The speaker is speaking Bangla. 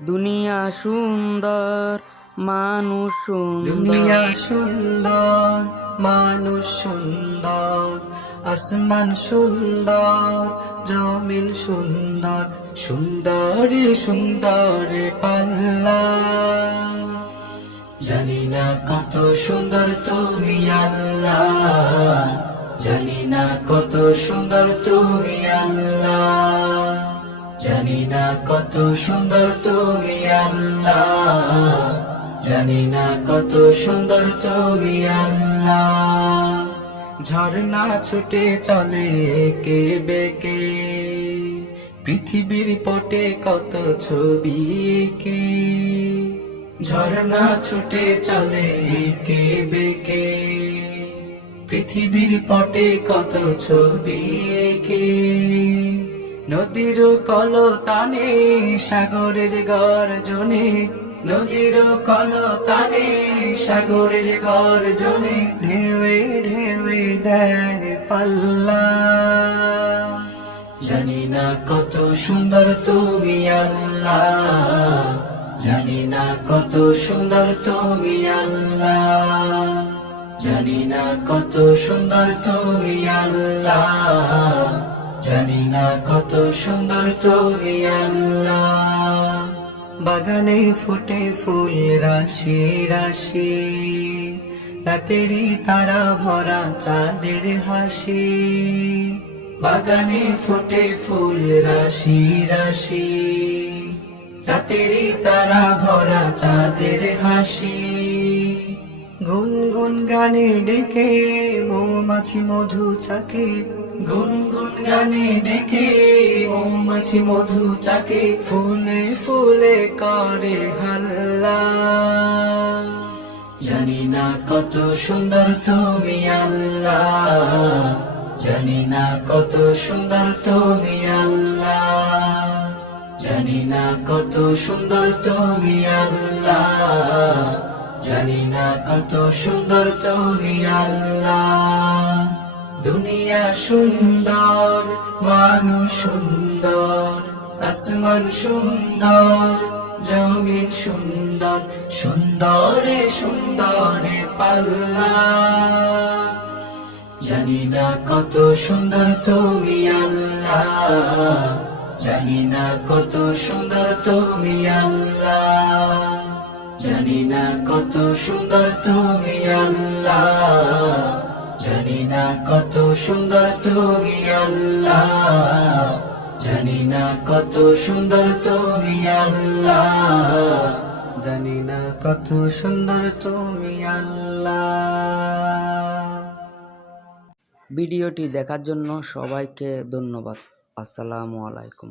দুনিয়া সুন্দর, মানুষ দুনিয়া সুন্দর। সুন্দর, মানুষ সুন্দর, আসমান সুন্দর, জমিন সুন্দর, সুন্দরে সুন্দরে পাল্লা। জানি না কত সুন্দর তুমি আল্লাহ, জানি না কত সুন্দর তুমি আল্লাহ, জানি না কত সুন্দর তুমি আল্লাহ, জানি না কত সুন্দর তুমি আল্লাহ। ঝর্ণা ছুটে চলে একে বেকে, পৃথিবীর পটে কত ছবি এঁকে। ঝর্ণা ছুটে চলে একে বেকে, পৃথিবীর পটে কত ছবি এঁকে। নদীর কলতানে সাগরের গর্জনে, নদীর কলতানে সাগরের গর্জনে, ঢেউে ঢেউে দেয় পাল্লা। জানি না কত সুন্দর তুমি আল্লাহ, জানি না কত সুন্দর তুমি আল্লাহ, জানি না কত সুন্দর তুমি আল্লাহ, জানি না কত সুন্দর তুমি আল্লাহ। বাগানে ফুটে ফুল রাশি রাশি, রাতেরই তারা ভরা চাঁদের হাসি। বাগানে ফুটে ফুল রাশি রাশি, রাতেরই তারা ভরা চাঁদের হাসি। গুনগুন গানে ডেকে মৌমাছি মধু চাকে, গুনগুন গানে ডেকে মৌমাছি মধু চাকে, ফুলে ফুলে করে হাল্লা। জানি না কত সুন্দর তুমি আল্লাহ, জানি না কত সুন্দর তুমি আল্লাহ, জানি না কত সুন্দর তুমি আল্লাহ, জানি না কত সুন্দর তুমি আল্লাহ। দুনিয়া সুন্দর, মানুষ সুন্দর, আসমান সুন্দর, জমিন সুন্দর, সুন্দরে সুন্দরে পাল্লা। জানি না কত সুন্দর তুমি আল্লাহ, জানি না কত সুন্দর তুমি আল্লাহ, জানি না কত সুন্দর তুমি আল্লাহ, জানি না কত সুন্দর তুমি আল্লাহ, জানি না কত সুন্দর তুমি আল্লাহ, জানি না কত সুন্দর তুমি আল্লাহ। ভিডিওটি দেখার জন্য সবাইকে ধন্যবাদ। আসসালামু আলাইকুম।